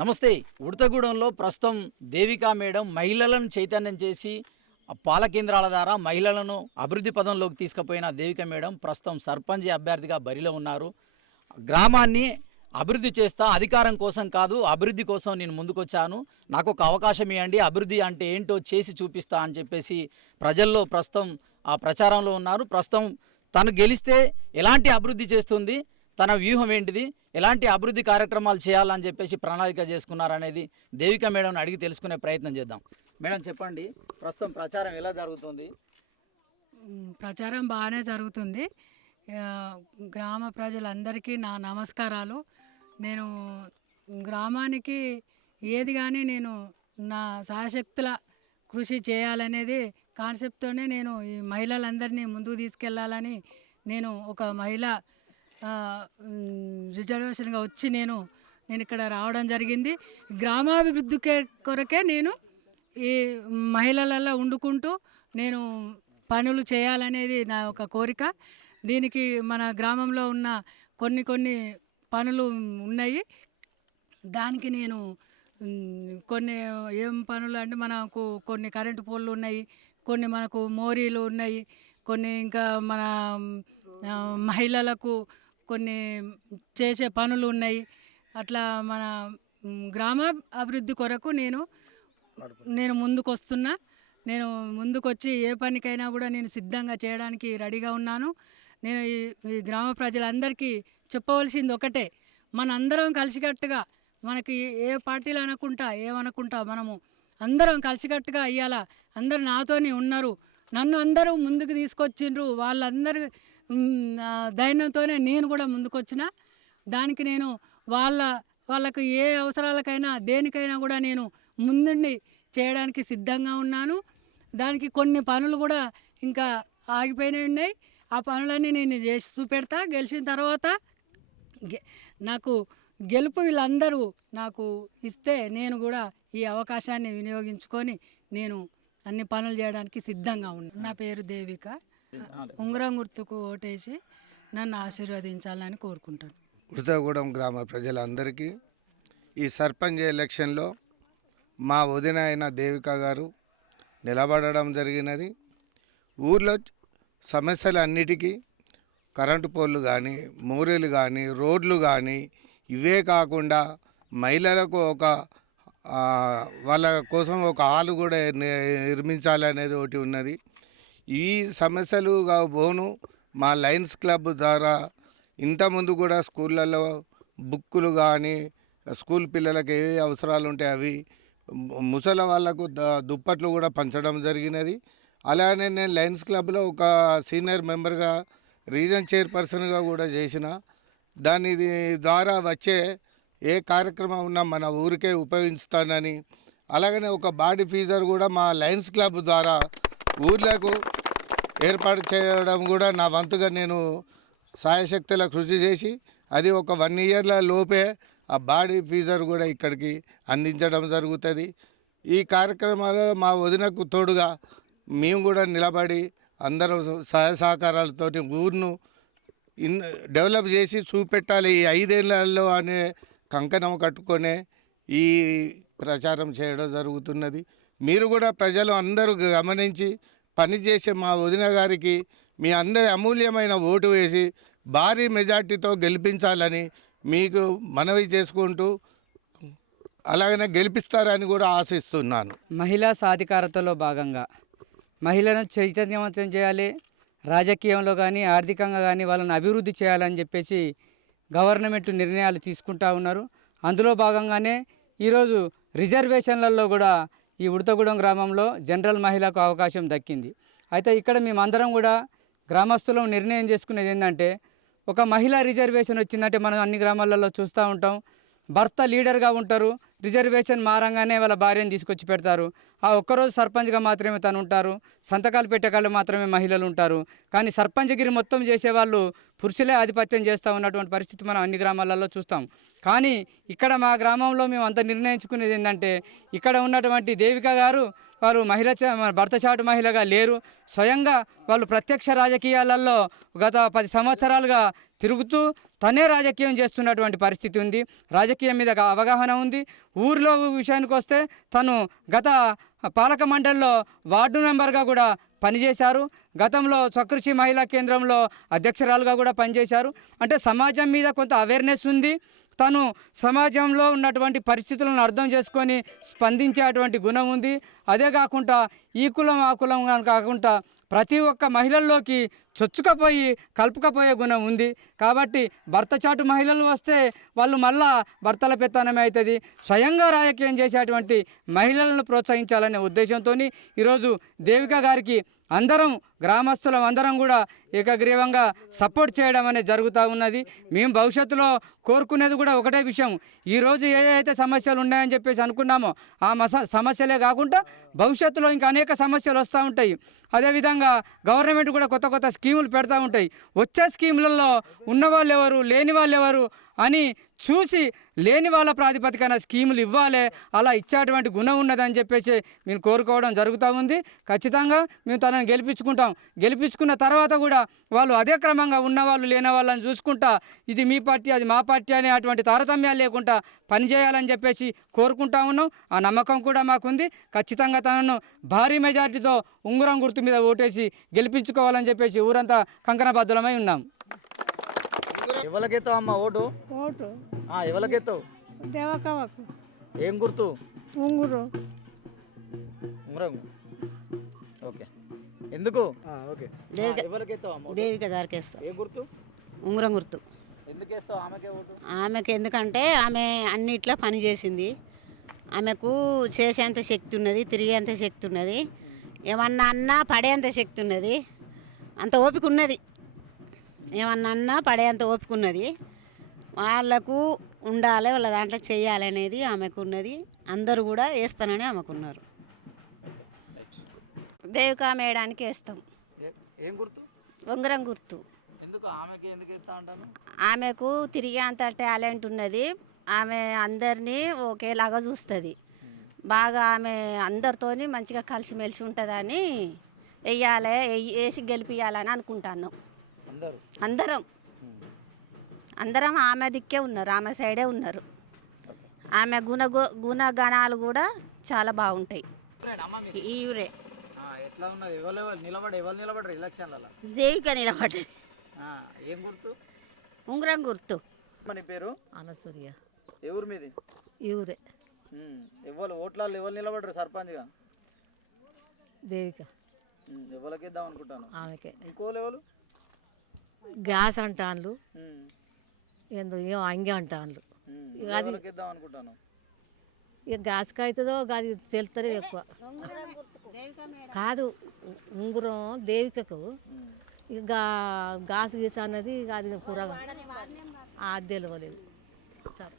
నమస్తే. ఉడతగూడెంలో ప్రస్తుతం దేవికా మేడం మహిళలను చైతన్యం చేసి పాల కేంద్రాల ద్వారా మహిళలను అభివృద్ధి పదంలోకి తీసుకుపోయిన దేవికా మేడం ప్రస్తుతం సర్పంచ్ అభ్యర్థిగా బరిలో ఉన్నారు. గ్రామాన్ని అభివృద్ధి చేస్తా, అధికారం కోసం కాదు అభివృద్ధి కోసం నేను ముందుకొచ్చాను, నాకు ఒక అవకాశం ఇవ్వండి, అభివృద్ధి అంటే ఏంటో చేసి చూపిస్తా అని చెప్పేసి ప్రజల్లో ప్రస్తుతం ఆ ప్రచారంలో ఉన్నారు. ప్రస్తుతం తను గెలిస్తే ఎలాంటి అభివృద్ధి చేస్తుంది, తన వ్యూహం ఏంటిది, ఎలాంటి అభివృద్ధి కార్యక్రమాలు చేయాలని చెప్పేసి ప్రణాళిక చేసుకున్నారనేది దేవిక మేడం అడిగి తెలుసుకునే ప్రయత్నం చేద్దాం. మేడం చెప్పండి, ప్రస్తుతం ప్రచారం ఎలా జరుగుతుంది? ప్రచారం బాగానే జరుగుతుంది. గ్రామ ప్రజలందరికీ నా నమస్కారాలు. నేను గ్రామానికి ఏది కానీ నేను నా శాయశక్తుల కృషి చేయాలనేది కాన్సెప్ట్తోనే నేను ఈ మహిళలందరినీ ముందుకు తీసుకెళ్లాలని నేను ఒక మహిళ రిజర్వేషన్గా వచ్చి నేను ఇక్కడ రావడం జరిగింది. గ్రామాభివృద్ధి కొరకే నేను ఈ మహిళలలో వండుకుంటూ నేను పనులు చేయాలనేది నా ఒక కోరిక. దీనికి మన గ్రామంలో ఉన్న కొన్ని పనులు ఉన్నాయి. దానికి నేను కొన్ని ఏం పనులు అంటే మనకు కొన్ని కరెంటు పోల్లు ఉన్నాయి, కొన్ని మనకు మోరీలు ఉన్నాయి, కొన్ని ఇంకా మన మహిళలకు కొన్ని చేసే పనులు ఉన్నాయి. అట్లా మన గ్రామ అభివృద్ధి కొరకు నేను ముందుకొస్తున్నా. నేను ముందుకొచ్చి ఏ పనికైనా కూడా నేను సిద్ధంగా చేయడానికి రెడీగా ఉన్నాను. నేను ఈ గ్రామ ప్రజలందరికీ చెప్పవలసింది ఒకటే, మనందరం కలిసికట్టుగా, మనకి ఏ పార్టీలు అనకుంటా ఏమనుకుంటా మనము అందరం కలిసికట్టుగా ఇవ్వాలా. అందరు నాతోని ఉన్నారు, నన్ను అందరూ ముందుకు తీసుకొచ్చిండ్రు. వాళ్ళందరూ ధైర్యంతోనే నేను కూడా ముందుకొచ్చిన. దానికి నేను వాళ్ళకు ఏ అవసరాలకైనా దేనికైనా కూడా నేను ముందుండి చేయడానికి సిద్ధంగా ఉన్నాను. దానికి కొన్ని పనులు కూడా ఇంకా ఆగిపోయినవి ఉన్నాయి. ఆ పనులన్నీ నేను చేసి చూపెడతా. గెలిచిన తర్వాత నాకు గెలుపు వీళ్ళందరూ నాకు ఇస్తే నేను కూడా ఈ అవకాశాన్ని వినియోగించుకొని నేను అన్ని పనులు చేయడానికి సిద్ధంగా ఉన్నాను. నా పేరు దేవిక. ఉంగరం గుర్తుకు ఓటేసి నన్ను ఆశీర్వదించాలని కోరుకుంటాను. ఉడతగూడెం గ్రామ ప్రజలందరికీ ఈ సర్పంచ్ ఎలక్షన్లో మా వదిన అయిన దేవిక గారు నిలబడడం జరిగినది. ఊర్లో సమస్యలన్నిటికీ కరెంటు పోల్లు కానీ, మోరీలు కానీ, రోడ్లు కానీ, ఇవే కాకుండా మహిళలకు వాళ్ళ కోసం ఒక హాలు కూడా నిర్మించాలనేది ఒకటి ఉన్నది. ఈ సమస్యలు పోను మా లయన్స్ క్లబ్ ద్వారా ఇంతకుముందు కూడా స్కూళ్ళల్లో బుక్కులు కానీ, స్కూల్ పిల్లలకి ఏ అవసరాలు ఉంటాయి అవి, ముసల వాళ్ళకు దుప్పట్లు కూడా పంచడం జరిగినది. అలానే నేను లయన్స్ క్లబ్లో ఒక సీనియర్ మెంబర్గా, రీజన్ చైర్పర్సన్గా కూడా చేసిన. దాని ద్వారా వచ్చే ఏ కార్యక్రమం ఉన్నా మన ఊరికే ఉపయోగిస్తానని, అలాగనే ఒక బాడీ ఫీజర్ కూడా మా లయన్స్ క్లబ్ ద్వారా ఊర్లకు ఏర్పాటు చేయడం కూడా నా వంతుగా నేను సాయశక్తుల కృషి చేసి అది ఒక 1 ఇయర్ల లోపే ఆ బాడీ ఫీజర్ కూడా ఇక్కడికి అందించడం జరుగుతుంది. ఈ కార్యక్రమాలలో మా వదినకు తోడుగా మేము కూడా నిలబడి అందరం సహాయ సహకారాలతో ఊరును డెవలప్ చేసి చూపెట్టాలి ఈ 5 ఏళ్లలో అనే కంకణం కట్టుకొనే ఈ ప్రచారం చేయడం జరుగుతున్నది. మీరు కూడా ప్రజలు అందరూ గమనించి పనిచేసే మా వదిన గారికి మీ అందరి అమూల్యమైన ఓటు వేసి భారీ మెజార్టీతో గెలిపించాలని మీకు మనవి చేసుకుంటూ అలాగనే గెలిపిస్తారని కూడా ఆశిస్తున్నాను. మహిళా సాధికారతలో భాగంగా మహిళలను చైతన్యవంతం చేయాలి, రాజకీయంలో కానీ ఆర్థికంగా కానీ వాళ్ళని అభివృద్ధి చేయాలని చెప్పేసి గవర్నమెంట్ నిర్ణయాలు తీసుకుంటా ఉన్నారు. అందులో భాగంగానే ఈరోజు రిజర్వేషన్లలో కూడా ఈ ఉడతగూడెం గ్రామంలో జనరల్ మహిళకు అవకాశం దక్కింది. అయితే ఇక్కడ మేమందరం కూడా గ్రామస్తులం నిర్ణయం చేసుకునేది ఏంటంటే, ఒక మహిళా రిజర్వేషన్ వచ్చిందంటే మనం అన్ని గ్రామాలలో చూస్తూ ఉంటాం, భర్త లీడర్గా ఉంటారు, రిజర్వేషన్ మారంగానే వాళ్ళ భార్యను తీసుకొచ్చి పెడతారు. ఆ ఒక్కరోజు సర్పంచ్గా మాత్రమే తను ఉంటారు. సంతకాలు పెట్టేకాళ్ళు మాత్రమే మహిళలు ఉంటారు. కానీ సర్పంచ్గిరి మొత్తం చేసేవాళ్ళు పురుషులే ఆధిపత్యం చేస్తూ ఉన్నటువంటి పరిస్థితి మనం అన్ని గ్రామాలలో చూస్తాం. కానీ ఇక్కడ మా గ్రామంలో మేము అంత నిర్ణయించుకునేది ఏంటంటే, ఇక్కడ ఉన్నటువంటి దేవిక గారు వారు భర్త చాటు మహిళగా లేరు. స్వయంగా వాళ్ళు ప్రత్యక్ష రాజకీయాలలో గత 10 సంవత్సరాలుగా తిరుగుతూ తనే రాజకీయం చేస్తున్నటువంటి పరిస్థితి ఉంది. రాజకీయం మీద అవగాహన ఉంది. ఊరిలో విషయానికి వస్తే తను గత పాలక మండలిలో వార్డు మెంబర్గా కూడా పనిచేశారు. గతంలో స్వకృషి మహిళా కేంద్రంలో అధ్యక్షురాలుగా కూడా పనిచేశారు. అంటే సమాజం మీద కొంత అవేర్నెస్ ఉంది. తను సమాజంలో ఉన్నటువంటి పరిస్థితులను అర్థం చేసుకొని స్పందించేటువంటి గుణం ఉంది. అదే కాకుండా ఈ కులం ఆ కులం కాకుండా ప్రతి ఒక్క మహిళల్లోకి చొచ్చుకపోయి కలుపుకపోయే గుణం ఉంది. కాబట్టి భర్త చాటు మహిళలు వస్తే వాళ్ళు మళ్ళా భర్తల పెత్తనమే అవుతుంది. స్వయంగా రాజకీయం చేసేటువంటి మహిళలను ప్రోత్సహించాలనే ఉద్దేశంతో ఈరోజు దేవిక గారికి అందరం గ్రామస్తులం అందరం కూడా ఏకగ్రీవంగా సపోర్ట్ చేయడం అనేది జరుగుతూ ఉన్నది. మేము భవిష్యత్తులో కోరుకునేది కూడా ఒకటే విషయం. ఈరోజు ఏదైతే సమస్యలు ఉన్నాయని చెప్పేసి అనుకున్నామో ఆ సమస్యలే కాకుండా భవిష్యత్తులో ఇంకా అనేక సమస్యలు వస్తూ ఉంటాయి. అదేవిధంగా గవర్నమెంట్ కూడా కొత్త కొత్త స్కీములు పెడతా ఉంటాయి. వచ్చే స్కీములలో ఉన్నవాళ్ళు ఎవరు లేని వాళ్ళు ఎవరు అని చూసి లేని వాళ్ళ ప్రాతిపదికన స్కీములు ఇవ్వాలి. అలా ఇచ్చేటువంటి గుణం ఉన్నదని చెప్పేసి మేము కోరుకోవడం జరుగుతూ ఉంది. ఖచ్చితంగా మేము తనని గెలిపించుకుంటాం. గెలిపించుకున్న తర్వాత కూడా వాళ్ళు అదే క్రమంగా ఉన్నవాళ్ళు లేని వాళ్ళని చూసుకుంటా ఇది మీ పార్టీ అది మా పార్టీ అనే అటువంటి తారతమ్యాలు లేకుండా పనిచేయాలని చెప్పేసి కోరుకుంటా ఉన్నాం. ఆ నమ్మకం కూడా మాకుంది. ఖచ్చితంగా తనను భారీ మెజార్టీతో ఉంగరం గుర్తు మీద ఓటేసి గెలిపించుకోవాలని చెప్పేసి ఊరంతా కంకణబద్ధులమై ఉన్నాం. ఎవరికెత్తావు అమ్మ ఓటు? ఓటు ఎవరికెత్తావు? దేవకవకు ఏం గుర్తు? ఉంగురు ఉంగరం. ఓకే, ఎందుకు? ఓకే. ఎవరికెత్తావు అమ్మ? దేవిక గారికి వేస్తాం. ఏ గుర్తు? ఉంగరం గుర్తు. ఎందుకు వేస్తావు ఆమెకే ఓటు? ఆమెకు ఎందుకంటే ఆమె అన్నిట్లో పని చేసింది. ఆమెకు చేసేంత శక్తి ఉన్నది, తిరిగేంత శక్తి ఉన్నది, ఏమన్నా అన్నా పడేంత శక్తి ఉన్నది, అంత ఓపిక ఉన్నది. ఏమన్నా అన్నా పడేంత ఓపిక ఉన్నది. వాళ్ళకు ఉండాలి, వాళ్ళ దాంట్లో చేయాలి అనేది ఆమెకు ఉన్నది. అందరూ కూడా వేస్తానని ఆమెకున్నారు. దేవికా మేడానికి వేస్తాం. ఏం గుర్తు? ఉంగరం గుర్తు. ఎందుకు ఆమెకి ఎందుకు వేస్తా అంటాను? ఆమెకు తిరిగే అంత టాలెంట్ ఉన్నది. ఆమె అందరినీ ఒకేలాగా చూస్తుంది. బాగా ఆమె అందరితోని మంచిగా కలిసిమెలిసి ఉంటుందని వేయాలి, వేసి గెలిపియాలని అనుకుంటాను. అందరం ఆమె దిక్కే ఉన్నారు, ఆమె సైడే ఉన్నారు. ఆమె గుణగణాలు కూడా చాలా బాగుంటాయి. ఈ ఊరే ఎట్లా ఉన్నది? ఎవరు నిలబడరు ఎలక్షన్లలో? దేవిక నిలబడి. ఏం గుర్తు? ఉంగరం గుర్తు. నీ పేరు? అనసూయ. ఎవరు మీది? ఈ ఊరే. ఎవరు ఓట్లలో ఎవరు నిలబడరు సర్పంచ్గా? దేవిక. ఎవరికి ఇద్దాం అనుకుంటాను? ఆమెకే. ఇంకోళ్ళు ఎవరు? గ్యాస్ అంటాన్లు, ఏందో ఏం అంగి అంటాన్లు. ఎవరికి ఇద్దాం అనుకుంటాను? ఇక గ్యాస్కి అవుతుందో అది తెలుస్తుంది ఎక్కువ కాదు. ఉంగరం దేవికకు. ఇక గాసు గీస అన్నది అది కూరగా అది తెలియలేదు. సరే.